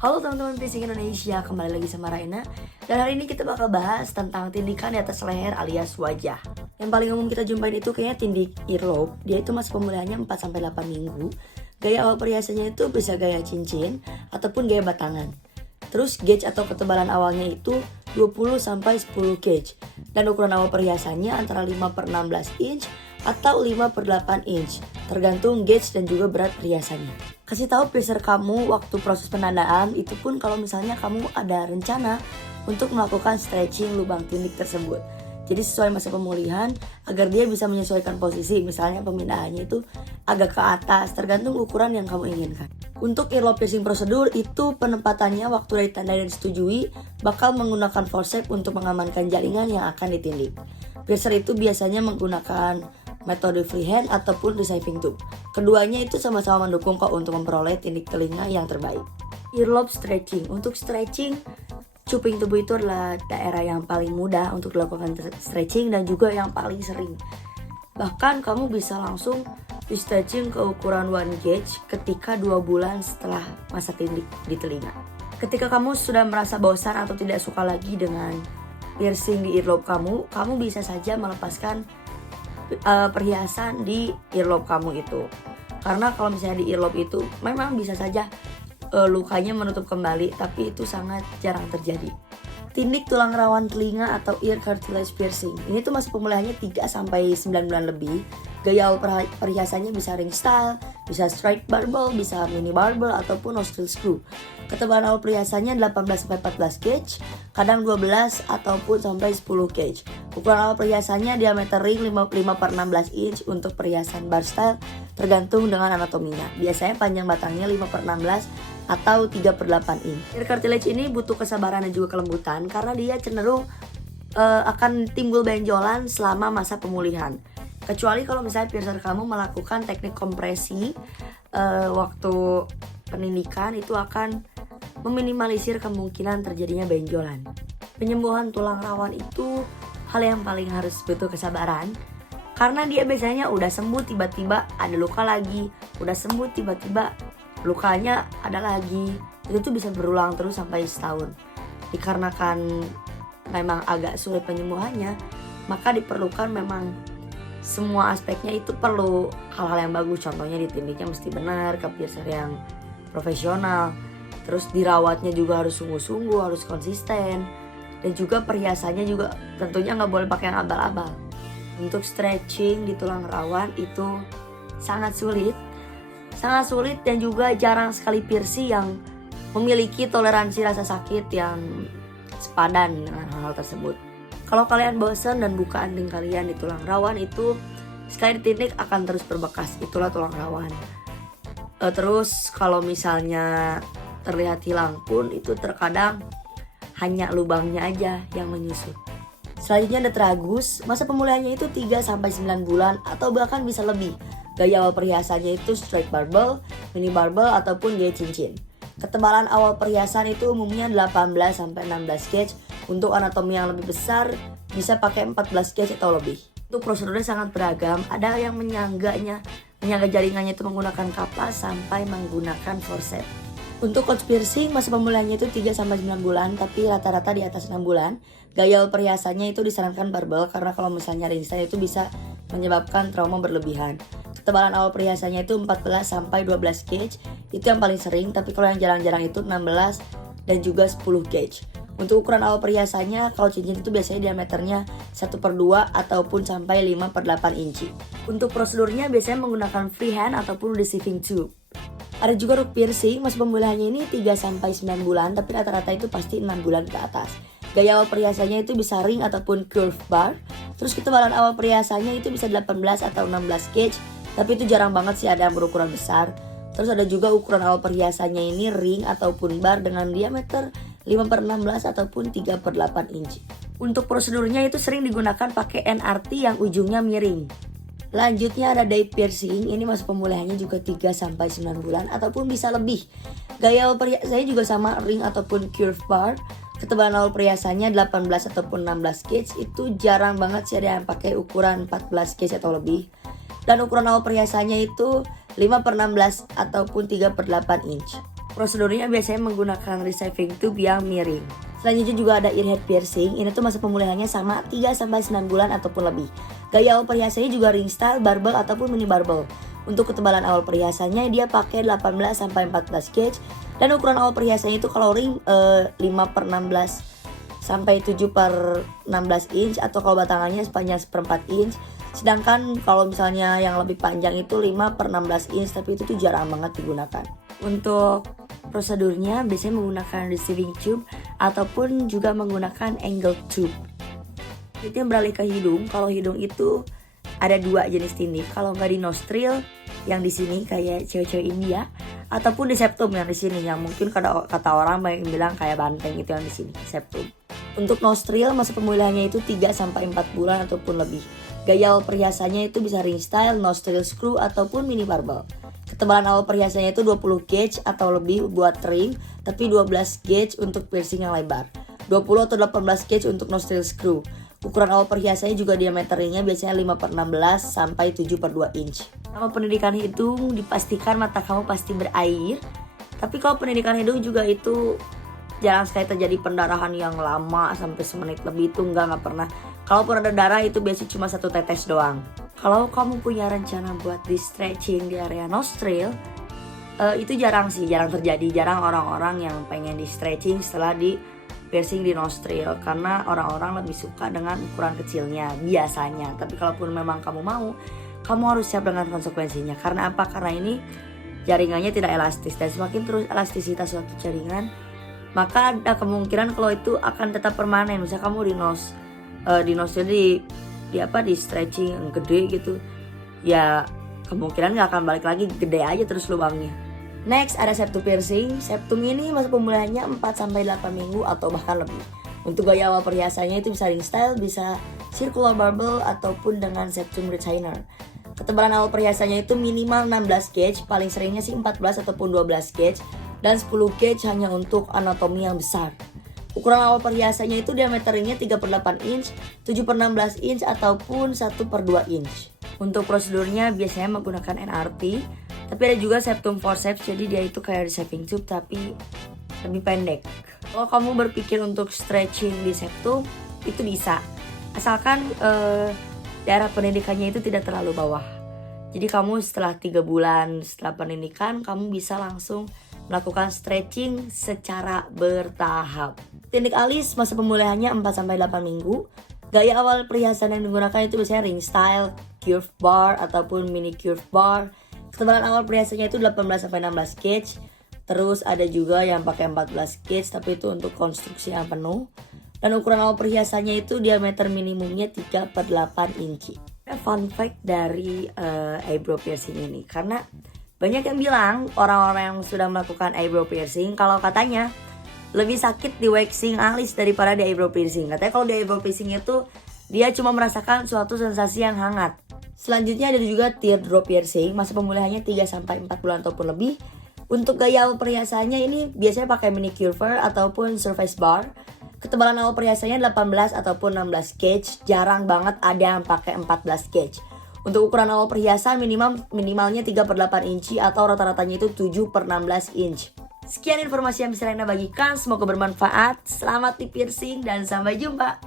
Halo teman-teman Piercing Indonesia, kembali lagi sama Raina. Dan hari ini kita bakal bahas tentang tindikan di atas leher alias wajah. Yang paling umum kita jumpain itu kayaknya tindik earlobe. Dia itu masa pemulihannya 4-8 minggu. Gaya awal perhiasannya itu bisa gaya cincin ataupun gaya batangan. Terus gauge atau ketebalan awalnya itu 20-10 gauge. Dan ukuran awal perhiasannya antara 5/16 inch atau 5/8 inch, tergantung gauge dan juga berat perhiasannya. Kasih tahu piercer kamu waktu proses penandaan, itu pun kalau misalnya kamu ada rencana untuk melakukan stretching lubang tindik tersebut. Jadi sesuai masa pemulihan agar dia bisa menyesuaikan posisi, misalnya pemindahannya itu agak ke atas, tergantung ukuran yang kamu inginkan. Untuk earlobe piercing prosedur itu penempatannya waktu dari tanda dan disetujui bakal menggunakan forceps untuk mengamankan jaringan yang akan ditindik. Piercer itu biasanya menggunakan metode freehand ataupun receiving tube. Keduanya itu sama-sama mendukung kok untuk memperoleh tindik telinga yang terbaik. Earlobe stretching. Untuk stretching, cuping tubuh itu adalah daerah yang paling mudah untuk dilakukan stretching dan juga yang paling sering. Bahkan kamu bisa langsung di stretching ke ukuran 1 gauge ketika 2 bulan setelah masa tindik di telinga. Ketika kamu sudah merasa bosan atau tidak suka lagi dengan piercing di earlobe kamu bisa saja melepaskan perhiasan di earlobe kamu itu. Karena kalau misalnya di earlobe itu memang bisa saja lukanya menutup kembali, tapi itu sangat jarang terjadi. Tindik tulang rawan telinga atau ear cartilage piercing. Ini tuh masa pemulihannya 3-9 bulan lebih. Gaya awal perhiasannya bisa ring style, bisa straight barbel, bisa mini barbel ataupun nostril screw. Ketebalan awal perhiasannya 18-14 gauge, kadang 12 ataupun sampai 10 gauge. Ukuran awal perhiasannya diameter ring 5/16 inch untuk perhiasan bar style, tergantung dengan anatominya. Biasanya panjang batangnya 5/16 atau 3/8 inch. Ear cartilage ini butuh kesabaran dan juga kelembutan karena dia cenderung akan timbul benjolan selama masa pemulihan. Kecuali kalau misalnya piercer kamu melakukan teknik kompresi waktu penindikan, itu akan meminimalisir kemungkinan terjadinya benjolan. Penyembuhan tulang rawan itu hal yang paling harus butuh kesabaran, karena dia biasanya udah sembuh tiba-tiba ada luka lagi, udah sembuh tiba-tiba lukanya ada lagi. Itu tuh bisa berulang terus sampai setahun. Dikarenakan memang agak sulit penyembuhannya, maka diperlukan memang semua aspeknya itu perlu hal-hal yang bagus. Contohnya ditindiknya mesti benar, ke piercer yang profesional. Terus dirawatnya juga harus sungguh-sungguh, harus konsisten. Dan juga perhiasannya juga tentunya nggak boleh pakai yang abal-abal. Untuk stretching di tulang rawan itu sangat sulit dan juga jarang sekali piercing yang memiliki toleransi rasa sakit yang sepadan dengan hal tersebut. Kalau kalian bosan dan buka anting kalian di tulang rawan itu sekali ditindik akan terus berbekas, itulah tulang rawan. Terus kalau misalnya terlihat hilang pun itu terkadang hanya lubangnya aja yang menyusut. Selanjutnya ada tragus. Masa pemulihannya itu 3-9 bulan atau bahkan bisa lebih. Gaya awal perhiasannya itu straight barbel, mini barbel ataupun gaya cincin. Ketebalan awal perhiasan itu umumnya 18-16 gauge. Untuk anatomi yang lebih besar bisa pakai 14 gauge atau lebih. Untuk prosedurnya sangat beragam. Ada yang menyangga jaringannya itu menggunakan kapas sampai menggunakan forceps. Untuk couch piercing masa pemulihannya itu 3-9 bulan, tapi rata-rata di atas 6 bulan. Gaya perhiasannya itu disarankan barbel karena kalau misalnya ringstyle itu bisa menyebabkan trauma berlebihan. Ketebalan awal perhiasannya itu 14-12 gauge, itu yang paling sering, tapi kalau yang jarang-jarang itu 16 dan juga 10 gauge. Untuk ukuran awal perhiasannya, kalau cincin itu biasanya diameternya 1/2 ataupun sampai 5/8 inci. Untuk prosedurnya biasanya menggunakan freehand ataupun receiving tube. Ada juga root piercing, masa pemulihannya ini 3-9 bulan, tapi rata-rata itu pasti 6 bulan ke atas. Gaya awal perhiasannya itu bisa ring ataupun curve bar. Terus ketebalan awal perhiasannya itu bisa 18 atau 16 gauge, tapi itu jarang banget sih ada yang berukuran besar. Terus ada juga ukuran awal perhiasannya ini ring ataupun bar dengan diameter 5/16 ataupun 3/8 inci. Untuk prosedurnya itu sering digunakan pakai NRT yang ujungnya miring. Lanjutnya ada day piercing. Ini masa pemulihannya juga 3-9 bulan ataupun bisa lebih. Gaya awal perhiasannya juga sama ring ataupun curve bar. Ketebalan awal perhiasannya 18 ataupun 16 gauge. Itu jarang banget sih ada yang pakai ukuran 14 gauge atau lebih. Dan ukuran awal perhiasannya itu 5/16 ataupun 3/8 inch. prosedurnya biasanya menggunakan receiving tube yang miring. Selanjutnya juga ada earhead piercing. Ini tuh masa pemulihannya sama 3-9 bulan ataupun lebih. Gaya awal perhiasannya juga ring style, barbel ataupun mini barbel. Untuk ketebalan awal perhiasannya dia pakai 18-14 gauge. Dan ukuran awal perhiasannya itu kalau ring 5/16 sampai 7/16 inch, atau kalau batangannya sepanjang 1/4 inch. Sedangkan kalau misalnya yang lebih panjang itu 5/16 inch, tapi itu tuh jarang banget digunakan. Untuk prosedurnya biasanya menggunakan receiving tube ataupun juga menggunakan angle tube. Itu yang beralih ke hidung. Kalau hidung itu ada 2 jenis tindik. Kalau nggak di nostril yang di sini kayak cewek-cewek India, ataupun di septum yang di sini, yang mungkin kata orang banyak yang bilang kayak banteng, itu yang di sini septum. Untuk nostril masa pemulihannya itu 3-4 bulan ataupun lebih. Gaya awal perhiasannya itu bisa ring style, nostril screw ataupun mini barbel. Ketebalan awal perhiasannya itu 20 gauge atau lebih buat ring, tapi 12 gauge untuk piercing yang lebar. 20 atau 18 gauge untuk nostril screw. Ukuran awal perhiasannya juga diameternya biasanya 5/16 sampai 7/2 inch. Sama pendidikan hidung dipastikan mata kamu pasti berair. Tapi kalau pendidikan hidung juga itu jarang sekali terjadi pendarahan yang lama sampai semenit lebih, itu nggak pernah. Kalaupun ada darah itu biasanya cuma 1 tetes doang. Kalau kamu punya rencana buat di stretching di area nostril, itu jarang terjadi. Jarang orang-orang yang pengen di stretching setelah di piercing di nostril, karena orang-orang lebih suka dengan ukuran kecilnya biasanya. Tapi kalaupun memang kamu mau, kamu harus siap dengan konsekuensinya. Karena apa? Karena ini jaringannya tidak elastis, dan semakin terus elastisitas suatu jaringan, maka ada kemungkinan kalau itu akan tetap permanen. Misalnya kamu di nostril di stretching yang gede gitu, ya kemungkinan gak akan balik lagi, gede aja terus lubangnya. Next ada septum piercing. Septum ini masa pemulihannya 4-8 minggu atau bahkan lebih. Untuk gaya awal perhiasannya itu bisa ring style, bisa circular barbel ataupun dengan septum retainer. Ketebalan awal perhiasannya itu minimal 16 gauge, paling seringnya sih 14 ataupun 12 gauge, dan 10 gauge hanya untuk anatomi yang besar. Ukuran awal perhiasannya itu diameternya 3/8 inch, 7/16 inch ataupun 1/2 inch. Untuk prosedurnya biasanya menggunakan NRT, tapi ada juga septum forceps, jadi dia itu kayak receiving tube tapi lebih pendek. Kalau kamu berpikir untuk stretching di septum, itu bisa, asalkan daerah pendidikannya itu tidak terlalu bawah. Jadi kamu setelah 3 bulan setelah pendidikan, kamu bisa langsung melakukan stretching secara bertahap. Teknik alis masa pemulihannya 4-8 minggu. Gaya awal perhiasan yang digunakan itu biasanya ring style, curve bar ataupun mini curve bar. Ketebalan awal perhiasannya itu 18-16 gauge. Terus ada juga yang pakai 14 gauge, tapi itu untuk konstruksi yang penuh. Dan ukuran awal perhiasannya itu diameter minimumnya 3/8 inci. Fun fact dari eyebrow piercing ini, karena banyak yang bilang orang-orang yang sudah melakukan eyebrow piercing kalau katanya lebih sakit di waxing alis daripada di eyebrow piercing. Katanya kalau di eyebrow piercing itu dia cuma merasakan suatu sensasi yang hangat. Selanjutnya ada juga teardrop piercing, masa pemulihannya 3-4 bulan ataupun lebih. Untuk gaya awal perhiasannya ini biasanya pakai mini curver ataupun surface bar. Ketebalan awal perhiasannya 18 ataupun 16 gauge, jarang banget ada yang pakai 14 gauge. Untuk ukuran awal perhiasan minimalnya 3/8 inci atau rata-ratanya itu 7/16 inch. Sekian informasi yang bisa Rena bagikan, semoga bermanfaat. Selamat di piercing dan sampai jumpa.